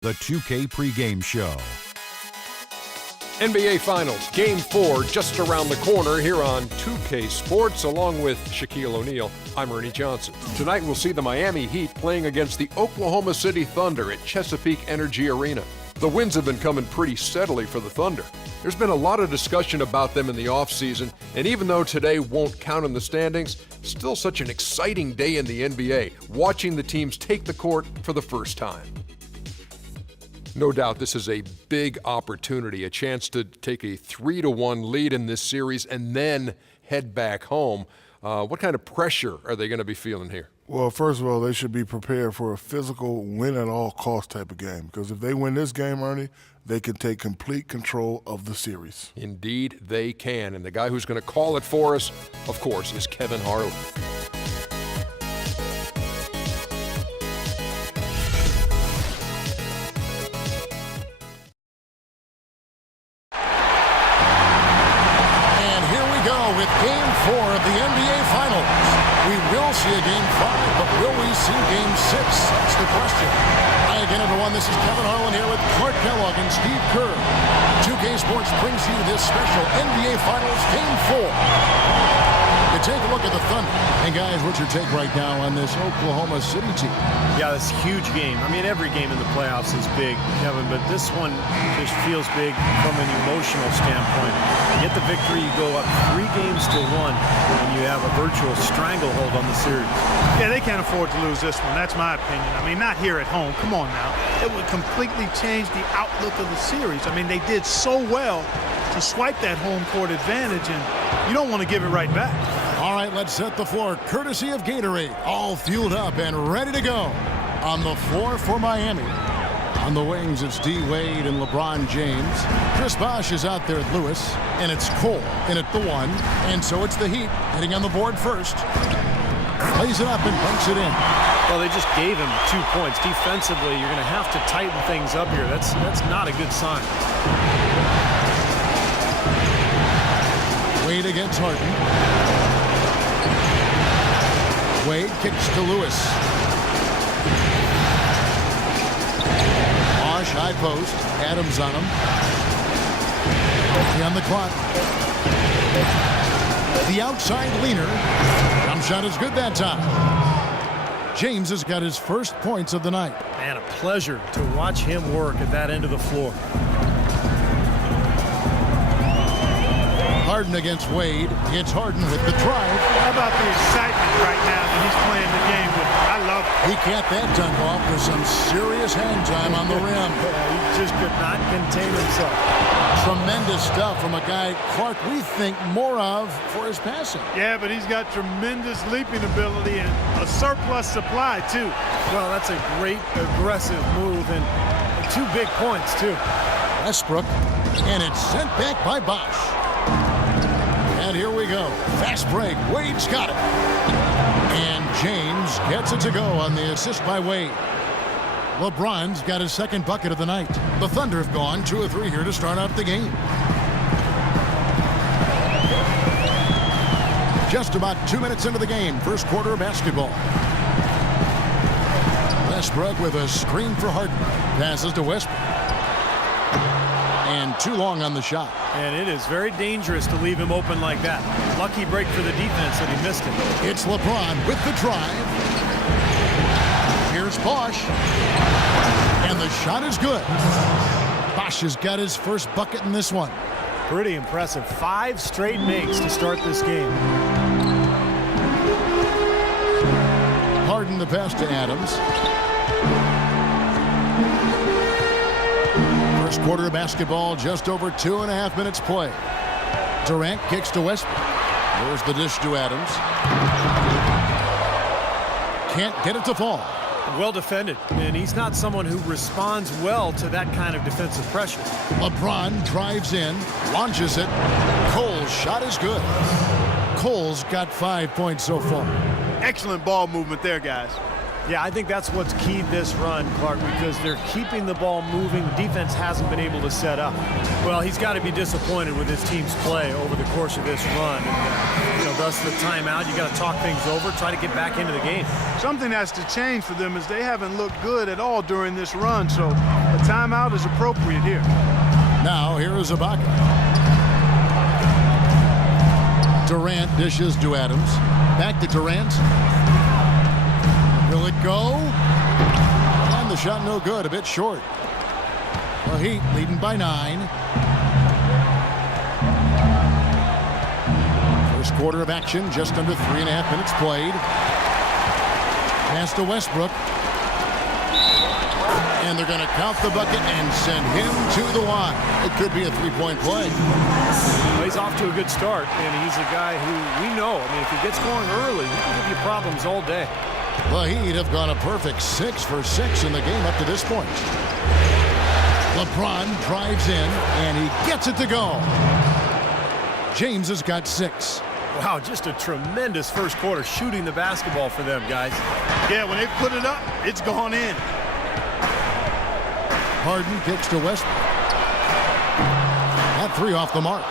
The 2K pregame show. NBA Finals, Game 4, just around the corner here on 2K Sports, along with Shaquille O'Neal. I'm Ernie Johnson. Tonight we'll see the Miami Heat playing against the Oklahoma City Thunder at Chesapeake Energy Arena. The wins have been coming pretty steadily for the Thunder. There's been a lot of discussion about them in the offseason, and even though today won't count in the standings, still such an exciting day in the NBA, watching the teams take the court for the first time. No doubt this is a big opportunity, a chance to take a 3-1 lead in this series and then head back home. What kind of pressure are they going to be feeling here? Well, first of all, they should be prepared for a physical win-at-all-cost type of game, because if they win this game, Ernie, they can take complete control of the series. Indeed, they can. And the guy who's going to call it for us, of course, is Kevin Harlan. With Game 4 of the NBA Finals. We will see a Game 5, but will we see Game 6? That's the question. Hi again, everyone. This is Kevin Harlan here with Clark Kellogg and Steve Kerr. 2K Sports brings you this special NBA Finals Game 4. You take a look at the Thunder. And guys, what's your take right now on this Oklahoma City team? Yeah, this huge game. I mean, every game in the playoffs is big, Kevin, but this one just feels big from an emotional standpoint. You get the victory, you go up 3-1, and you have a virtual stranglehold on the series. Yeah, they can't afford to lose this one. That's my opinion. I mean, not here at home. Come on now. It would completely change the outlook of the series. I mean, they did so well to swipe that home court advantage, and you don't want to give it right back. All right, let's set the floor, courtesy of Gatorade. All fueled up and ready to go. On the floor for Miami. On the wings, it's D-Wade and LeBron James. Chris Bosh is out there at Lewis, and it's Cole in at the 1. And so it's the Heat hitting on the board first. Plays it up and bunks it in. Well, they just gave him 2 points. Defensively, you're going to have to tighten things up here. That's not a good sign. Wade against Harden. Wade kicks to Lewis. Bosh, high post. Adams on him. On the clock. The outside leaner. Jump shot is good that time. James has got his first points of the night. Man, a pleasure to watch him work at that end of the floor. Harden against Wade. It's Harden with the drive. How about the excitement right now that he's playing the game with? I love it. He capped that dunk off with some serious hang time on the rim. He just could not contain himself. Tremendous stuff from a guy, Clark, we think more of for his passing. Yeah, but he's got tremendous leaping ability and a surplus supply, too. Well, that's a great aggressive move and 2 big points, too. Westbrook, and it's sent back by Bosh. And here we go. Fast break. Wade's got it. And James gets it to go on the assist by Wade. LeBron's got his second bucket of the night. The Thunder have gone 2 of 3 here to start out the game. Just about 2 minutes into the game. First quarter of basketball. Westbrook with a screen for Harden. Passes to Westbrook. And too long on the shot. And it is very dangerous to leave him open like that. Lucky break for the defense that he missed it. It's LeBron with the drive. Here's Bosh. And the shot is good. Bosh has got his first bucket in this one. Pretty impressive. 5 straight makes to start this game. Harden the pass to Adams. First quarter of basketball, just over 2.5 minutes play. Durant kicks to Westbrook. There's the dish to Adams. Can't get it to fall. Well defended, and he's not someone who responds well to that kind of defensive pressure. LeBron drives in, launches it. Cole's shot is good. Cole's got 5 points so far. Excellent ball movement there, guys. Yeah, I think that's what's keyed this run, Clark, because they're keeping the ball moving. The defense hasn't been able to set up. Well, he's got to be disappointed with his team's play over the course of this run. And, thus the timeout. You got to talk things over, try to get back into the game. Something has to change for them, as they haven't looked good at all during this run, so a timeout is appropriate here. Now here is Ibaka. Durant dishes to Adams. Back to Durant. Will it go? And the shot no good, a bit short. The Heat leading by 9. First quarter of action, just under 3.5 minutes played. Pass to Westbrook. And they're going to count the bucket and send him to the line. It could be a three-point play. Well, he's off to a good start, and he's a guy who we know. I mean, if he gets going early, he can give you problems all day. The Heat have gone a perfect 6 for 6 in the game up to this point. LeBron drives in, and he gets it to go. James has got 6. Wow, just a tremendous first quarter shooting the basketball for them, guys. Yeah, when they put it up, it's gone in. Harden kicks to Westbrook. That 3 off the mark.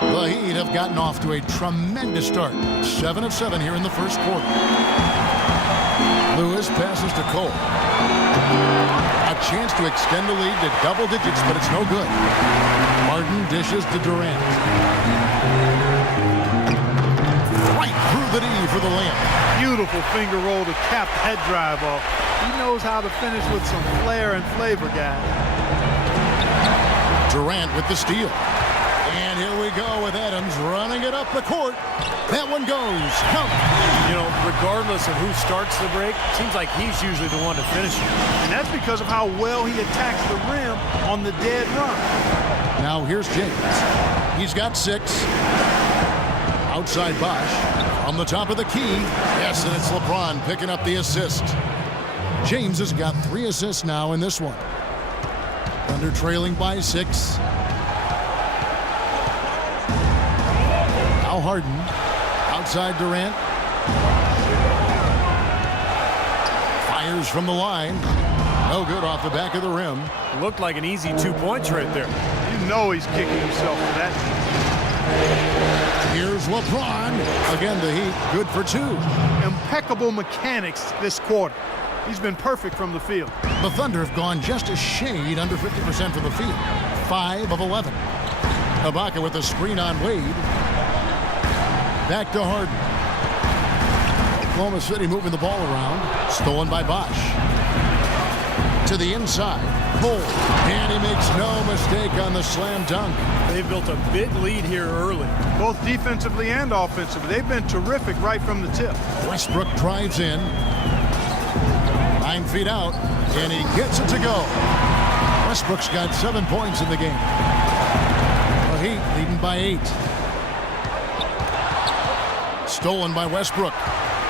The Heat have gotten off to a tremendous start. 7 of 7 here in the first quarter. Lewis passes to Cole. A chance to extend the lead to double digits, but it's no good. Harden dishes to Durant. Right through the knee for the layup. Beautiful finger roll to cap that drive off. He knows how to finish with some flair and flavor, guys. Durant with the steal. And here we go with Adams running it up the court. That one goes. Count. You know, regardless of who starts the break, it seems like he's usually the one to finish it. And that's because of how well he attacks the rim on the dead run. Now here's James. He's got 6. Outside Bosch. On the top of the key. Yes, and it's LeBron picking up the assist. James has got 3 assists now in this one. Thunder trailing by 6. Now Harden. Outside Durant. Fires from the line. No good off the back of the rim. Looked like an easy 2 points right there. You know he's kicking himself for that. Here's LeBron. Again, the Heat good for 2. Impeccable mechanics this quarter. He's been perfect from the field. The Thunder have gone just a shade under 50% from the field. 5 of 11. Ibaka with a screen on Wade. Back to Harden. Oklahoma City moving the ball around. Stolen by Bosch. To the inside. Cole. And he makes no mistake on the slam dunk. They've built a big lead here early. Both defensively and offensively. They've been terrific right from the tip. Westbrook drives in. 9 feet out. And he gets it to go. Westbrook's got 7 points in the game. The Heat leading by 8. Stolen by Westbrook.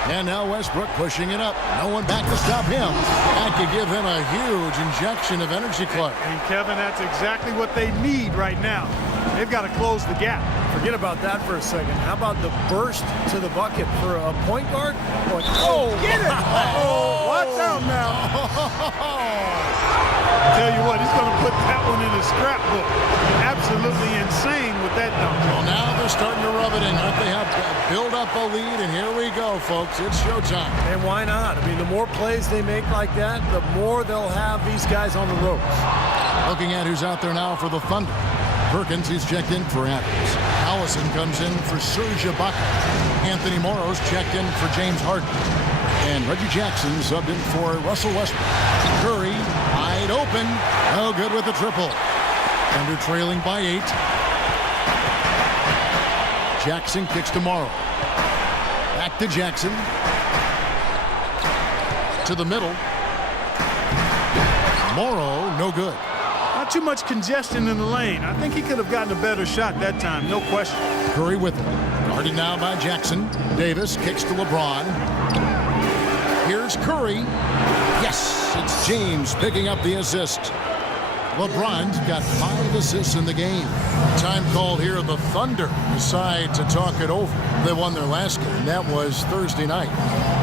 And now Westbrook pushing it up. No one back to stop him. That could give him a huge injection of energy, Clark. And Kevin, that's exactly what they need right now. They've got to close the gap. Forget about that for a second. How about the burst to the bucket for a point guard? Oh, Get it! Oh, watch out now. Tell you what, he's going to put that one in his scrapbook. Absolutely insane with that dunk. Well, now they're starting to rub it in. They have build up a lead, and here we go, folks. It's showtime. And why not? I mean, the more plays they make like that, the more they'll have these guys on the ropes. Looking at who's out there now for the Thunder. Perkins, he's checked in for Adams. Allison comes in for Serge Ibaka. Anthony Morrow's checked in for James Harden. And Reggie Jackson subbed in for Russell Westbrook. Curry, wide open. No good with the triple. Thunder trailing by 8. Jackson kicks to Morrow. Back to Jackson. To the middle. Morrow, no good. Not too much congestion in the lane. I think he could have gotten a better shot that time, no question. Curry with him. Guarded now by Jackson. Davis kicks to LeBron. Here's Curry. Yes, it's James picking up the assist. LeBron's got 5 assists in the game. Time called here. The Thunder decide to talk it over. They won their last game. That was Thursday night.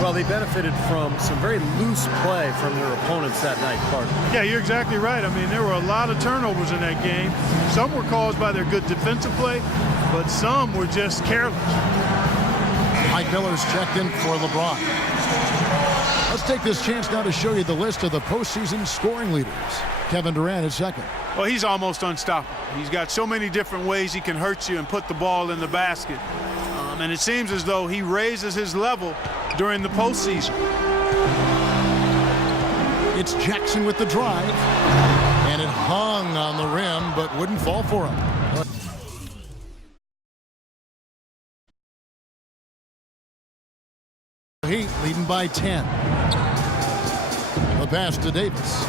Well, they benefited from some very loose play from their opponents that night, Clark. Yeah, you're exactly right. I mean, there were a lot of turnovers in that game. Some were caused by their good defensive play, but some were just careless. Mike Miller's checked in for LeBron. Let's take this chance now to show you the list of the postseason scoring leaders. Kevin Durant is second. Well, he's almost unstoppable. He's got so many different ways he can hurt you and put the ball in the basket. And it seems as though he raises his level during the postseason. It's Jackson with the drive. And it hung on the rim, but wouldn't fall for him. Heat leading by 10. The pass to Davis.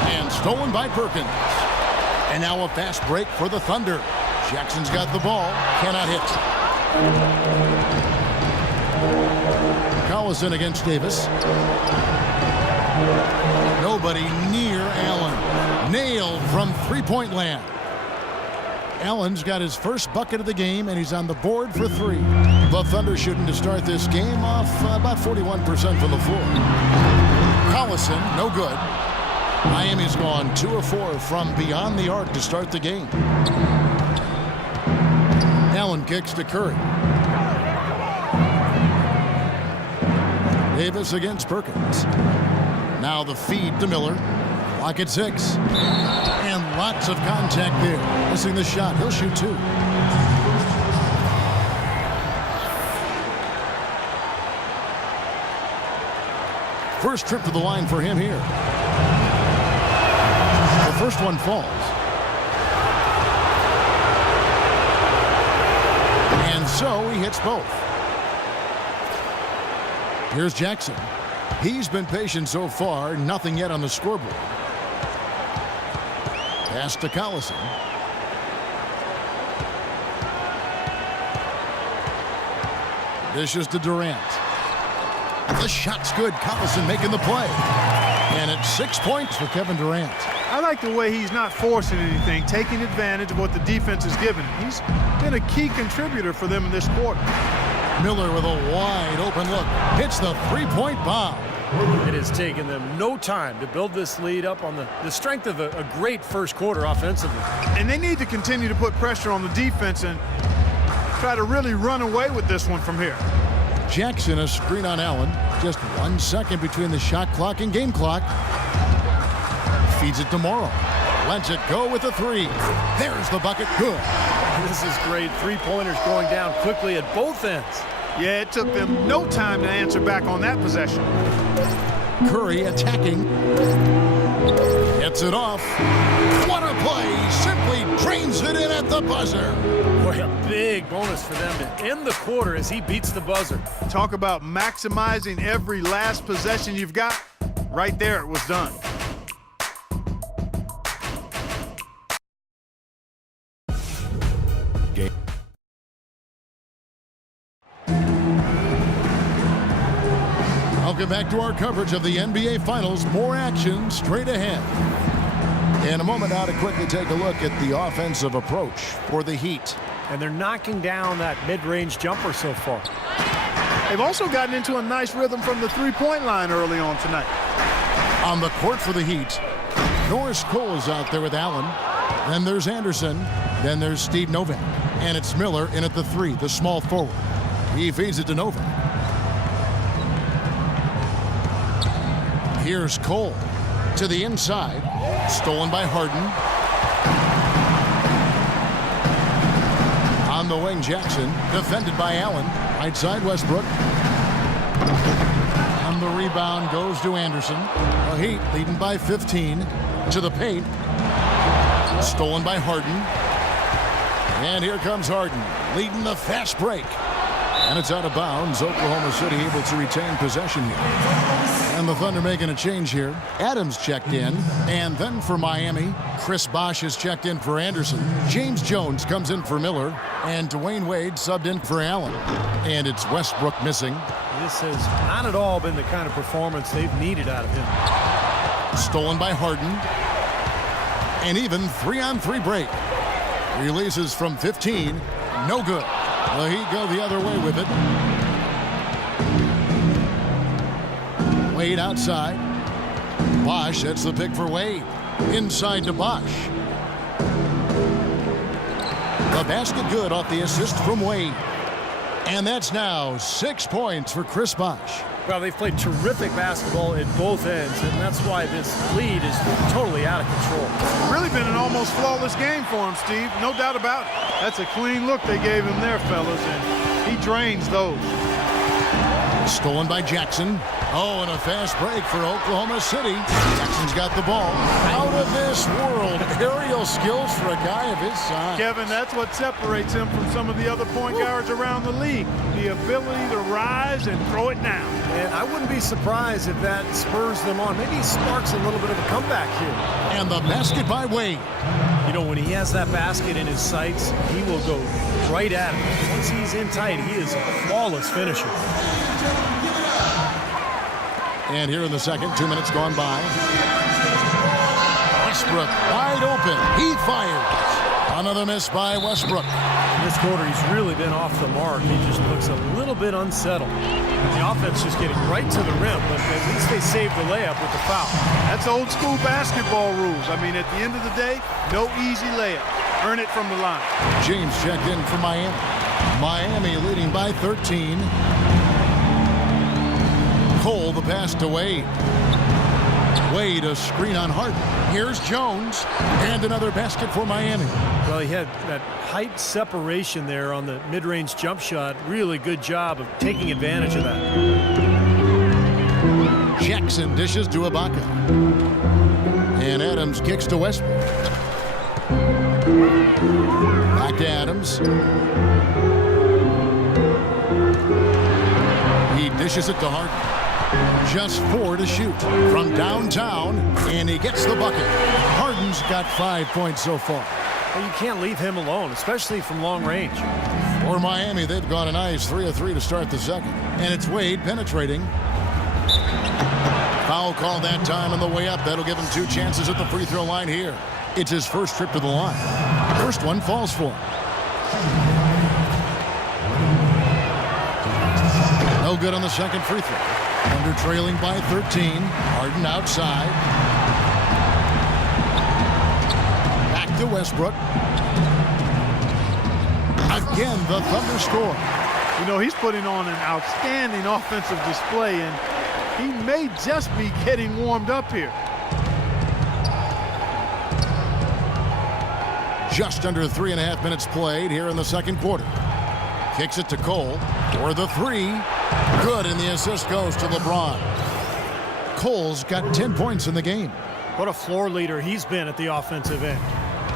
And stolen by Perkins. And now a fast break for the Thunder. Jackson's got the ball. Cannot hit. Collison against Davis. Nobody near Allen. Nailed from three-point land. Allen's got his first bucket of the game, and he's on the board for three. The Thunder shooting to start this game off about 41% from the floor. Collison, no good. Miami's gone 2 of 4 from beyond the arc to start the game. Allen kicks to Curry. Davis against Perkins. Now the feed to Miller. Clock at 6. And lots of contact there. Missing the shot. He'll shoot 2. First trip to the line for him here. The first one falls. And so he hits both. Here's Jackson. He's been patient so far. Nothing yet on the scoreboard. Pass to Collison. Dishes to Durant. The shot's good. Collison making the play. And it's 6 points for Kevin Durant. I like the way he's not forcing anything, taking advantage of what the defense is giving him. He's been a key contributor for them in this quarter. Miller with a wide open look. Hits the three-point bomb. It has taken them no time to build this lead up on the strength of a great first quarter offensively. And they need to continue to put pressure on the defense and try to really run away with this one from here. Jackson, a screen on Allen. Just 1 second between the shot clock and game clock. Feeds it to Morrow. Lets it go with a 3. There's the bucket. Good. This is great. Three-pointers going down quickly at both ends. Yeah, it took them no time to answer back on that possession. Curry attacking. Gets it off. What a play. Simply drains it in at the buzzer. Boy, a big bonus for them to end the quarter as he beats the buzzer. Talk about maximizing every last possession you've got. Right there, it was done. Welcome back to our coverage of the NBA Finals. More action straight ahead. In a moment now to quickly take a look at the offensive approach for the Heat. And they're knocking down that mid-range jumper so far. They've also gotten into a nice rhythm from the three-point line early on tonight. On the court for the Heat, Norris Cole is out there with Allen. Then there's Anderson. Then there's Steve Novak. And it's Miller in at the 3, the small forward. He feeds it to Novak. Here's Cole to the inside. Stolen by Harden. On the wing, Jackson. Defended by Allen. Right side, Westbrook. And the rebound goes to Anderson. The Heat leading by 15. To the paint. Stolen by Harden. And here comes Harden, leading the fast break. And it's out of bounds. Oklahoma City able to retain possession here. And the Thunder making a change here. Adams checked in. And then for Miami, Chris Bosh has checked in for Anderson. James Jones comes in for Miller. And Dwayne Wade subbed in for Allen. And it's Westbrook missing. This has not at all been the kind of performance they've needed out of him. Stolen by Harden. And even 3-on-3 break. Releases from 15. No good. The Heat go the other way with it. Wade outside. Bosh, that's the pick for Wade. Inside to Bosh. The basket good off the assist from Wade. And that's now 6 points for Chris Bosh. Well, they've played terrific basketball at both ends, and that's why this lead is totally out of control. Really been an almost flawless game for him, Steve. No doubt about it. That's a clean look they gave him there, fellas, and he drains those. Stolen by Jackson. Oh, and a fast break for Oklahoma City. Jackson's got the ball. Out of this world. Aerial skills for a guy of his size. Kevin, that's what separates him from some of the other point guards around the league. The ability to rise and throw it down. And I wouldn't be surprised if that spurs them on. Maybe sparks a little bit of a comeback here. And the basket by Wade. You know, when he has that basket in his sights, he will go right at it. Once he's in tight, he is a flawless finisher. And here in the second, 2 minutes gone by. Westbrook wide open. He fires. Another miss by Westbrook. In this quarter, he's really been off the mark. He just looks a little bit unsettled. The offense just getting right to the rim, but at least they saved the layup with the foul. That's old school basketball rules. I mean, at the end of the day, no easy layup. Earn it from the line. James checked in for Miami. Miami leading by 13. Cole, the pass to Wade. Wade, a screen on Harden. Here's Jones, and another basket for Miami. Well, he had that height separation there on the mid-range jump shot. Really good job of taking advantage of that. Jackson dishes to Ibaka. And Adams kicks to Westbrook. Back to Adams. He dishes it to Harden. Just 4 to shoot from downtown, and he gets the bucket. Harden's got 5 points so far. Well, you can't leave him alone, especially from long range. For Miami, they've gone a nice 3 of 3 to start the second. And it's Wade penetrating. Foul called that time on the way up. That'll give him 2 chances at the free throw line here. It's his first trip to the line. First one falls for him. No good on the second free throw. Under trailing by 13. Harden outside. Back to Westbrook. Again, the Thunder score. You know, he's putting on an outstanding offensive display, and he may just be getting warmed up here. Just under 3.5 minutes played here in the second quarter. Kicks it to Cole for the 3. Good, and the assist goes to LeBron. Cole's got 10 points in the game. What a floor leader he's been at the offensive end.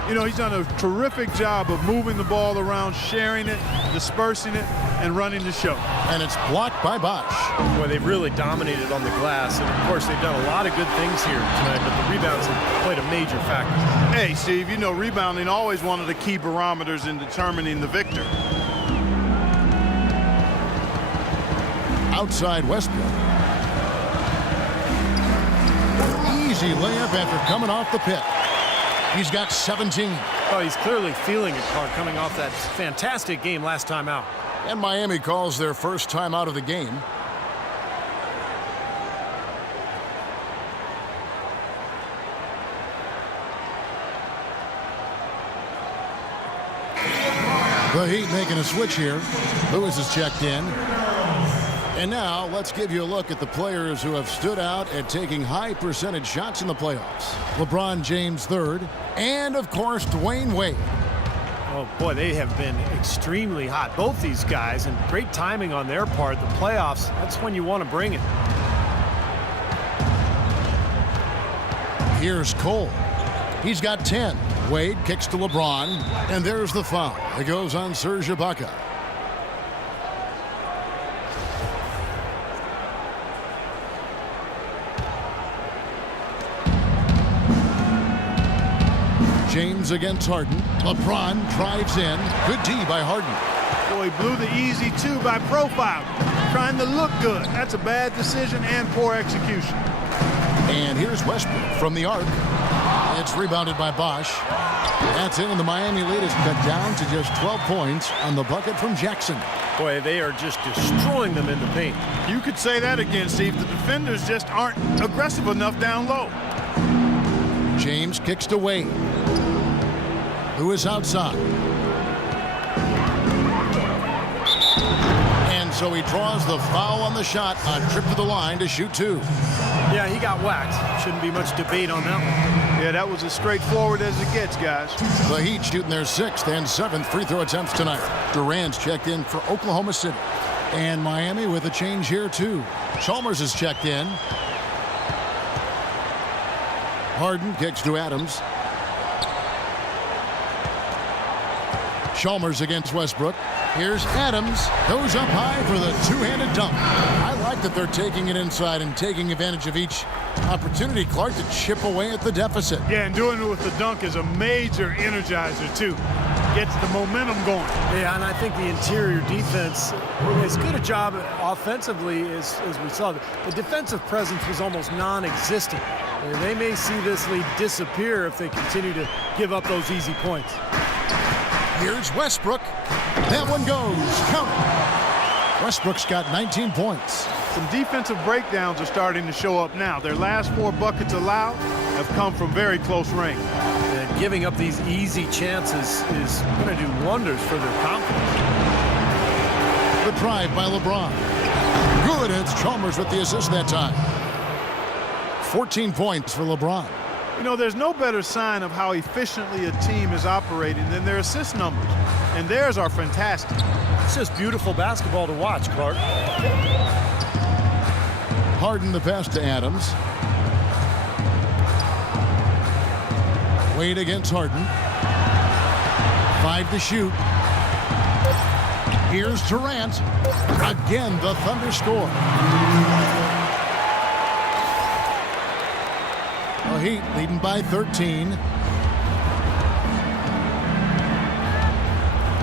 You know, he's done a terrific job of moving the ball around, sharing it, dispersing it, and running the show. And it's blocked by Bosh. Boy, they've really dominated on the glass, and of course they've done a lot of good things here tonight, but the rebounds have played a major factor. Hey, Steve, you know, rebounding always one of the key barometers in determining the victor. Outside Westbrook. Easy layup after coming off the pick. He's got 17. Oh, he's clearly feeling it, Clark, coming off that fantastic game last time out. And Miami calls their first time out of the game. The Heat making a switch here. Lewis is checked in. And now let's give you a look at the players who have stood out at taking high percentage shots in the playoffs. LeBron James third, and of course Dwayne Wade. Oh boy, they have been extremely hot, both these guys, and great timing on their part. The playoffs, that's when you want to bring it. Here's Cole. He's got 10. Wade kicks to LeBron, and there's the foul. It goes on Serge Ibaka. James against Harden. LeBron drives in. Good D by Harden. Boy, he blew the easy 2 by profile. Trying to look good. That's a bad decision and poor execution. And here's Westbrook from the arc. It's rebounded by Bosh. That's it, and the Miami lead is cut down to just 12 points on the bucket from Jackson. Boy, they are just destroying them in the paint. You could say that again, Steve. The defenders just aren't aggressive enough down low. James kicks to Wade, who is outside. so he draws the foul on the shot on trip to the line to shoot 2. Yeah, he got whacked. Shouldn't be much debate on that one. Yeah, that was as straightforward as it gets, guys. The Heat shooting their 6th and 7th free throw attempts tonight. Durant's checked in for Oklahoma City. And Miami with a change here, too. Chalmers is checked in. Harden kicks to Adams. Chalmers against Westbrook. Here's Adams. Goes up high for the two-handed dunk. I like that they're taking it inside and taking advantage of each opportunity, Clark, to chip away at the deficit. Yeah, and doing it with the dunk is a major energizer, too. Gets the momentum going. Yeah, and I think the interior defense, as good a job offensively as we saw. The defensive presence was almost non-existent. And they may see this lead disappear if they continue to give up those easy points. Here's Westbrook. That one goes. Count it. Westbrook's got 19 points. Some defensive breakdowns are starting to show up now. Their last 4 buckets allowed have come from very close range. And giving up these easy chances is going to do wonders for their confidence. The drive by LeBron. Good. It's Chalmers with the assist that time. 14 points for LeBron. You know, there's no better sign of how efficiently a team is operating than their assist numbers. And theirs are fantastic. It's just beautiful basketball to watch, Clark. Harden the pass to Adams. Wade against Harden. 5 to shoot. Here's Durant. Again, the Thunder score. The Heat leading by 13.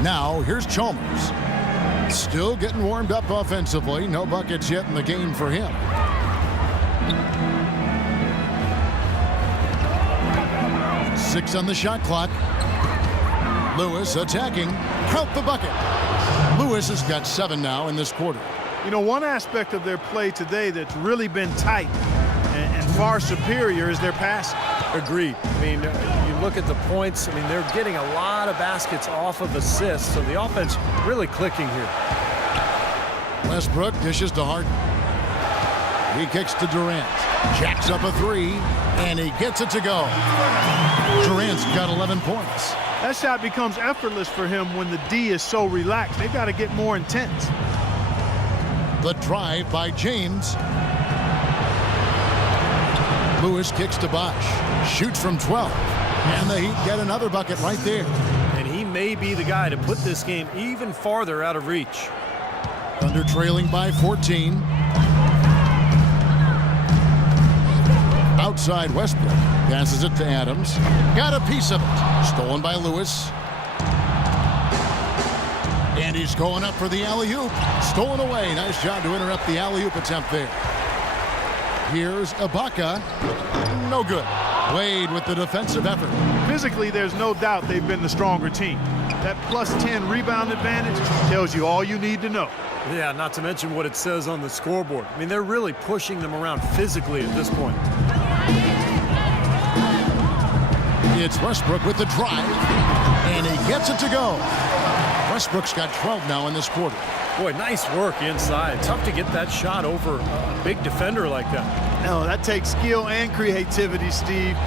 Now, here's Chalmers. Still getting warmed up offensively. No buckets yet in the game for him. Six on the shot clock. Lewis attacking. Count the bucket. Lewis has got 7 now in this quarter. You know, one aspect of their play today that's really been tight and far superior is their passing. Agreed. I mean, you look at the points. I mean, they're getting a lot of baskets off of assists, so the offense really clicking here. Westbrook dishes to Harden. He kicks to Durant. Jacks up a 3, and he gets it to go. Durant's got 11 points. That shot becomes effortless for him when the D is so relaxed. They've got to get more intense. The drive by James. Lewis kicks to Bosh. Shoots from 12. And the Heat get another bucket right there. And he may be the guy to put this game even farther out of reach. Thunder trailing by 14. Outside Westbrook. Passes it to Adams. Got a piece of it. Stolen by Lewis. And he's going up for the alley-oop. Stolen away. Nice job to interrupt the alley-oop attempt there. Here's Ibaka. No good. Wade with the defensive effort. Physically, there's no doubt they've been the stronger team. That plus 10 rebound advantage tells you all you need to know. Yeah, not to mention what it says on the scoreboard. I mean, they're really pushing them around physically at this point. It's Westbrook with the drive, and he gets it to go. Westbrook's got 12 now in this quarter. Boy, nice work inside. Tough to get that shot over a big defender like that. No, that takes skill and creativity, Steve,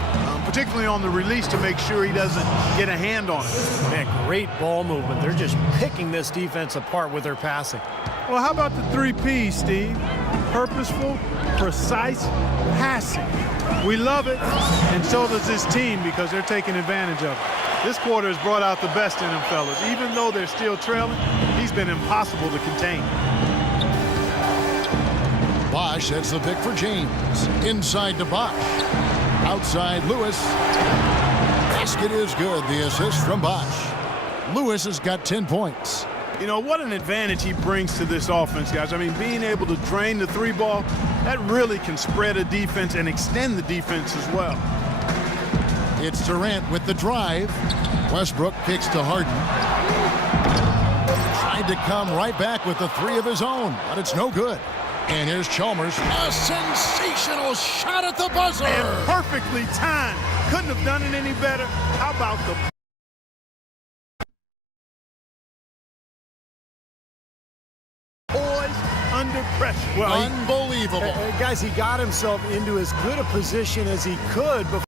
particularly on the release to make sure he doesn't get a hand on it. Man, great ball movement. They're just picking this defense apart with their passing. Well, how about the 3 Ps, Steve? Purposeful, precise passing. We love it, and so does this team because they're taking advantage of it. This quarter has brought out the best in them, fellas. Even though they're still trailing, he's been impossible to contain. Bosh hits the pick for James. Inside to Bosh. Outside Lewis. Basket is good. The assist from Bosh. Lewis has got 10 points. You know, what an advantage he brings to this offense, guys. I mean, being able to drain the 3 ball, that really can spread a defense and extend the defense as well. It's Durant with the drive. Westbrook kicks to Harden. Tried to come right back with the 3 of his own, but it's no good. And here's Chalmers. A sensational shot at the buzzer. And perfectly timed. Couldn't have done it any better. How about the... Boy, pressure. Well, Unbelievable. guys, he got himself into as good a position as he could before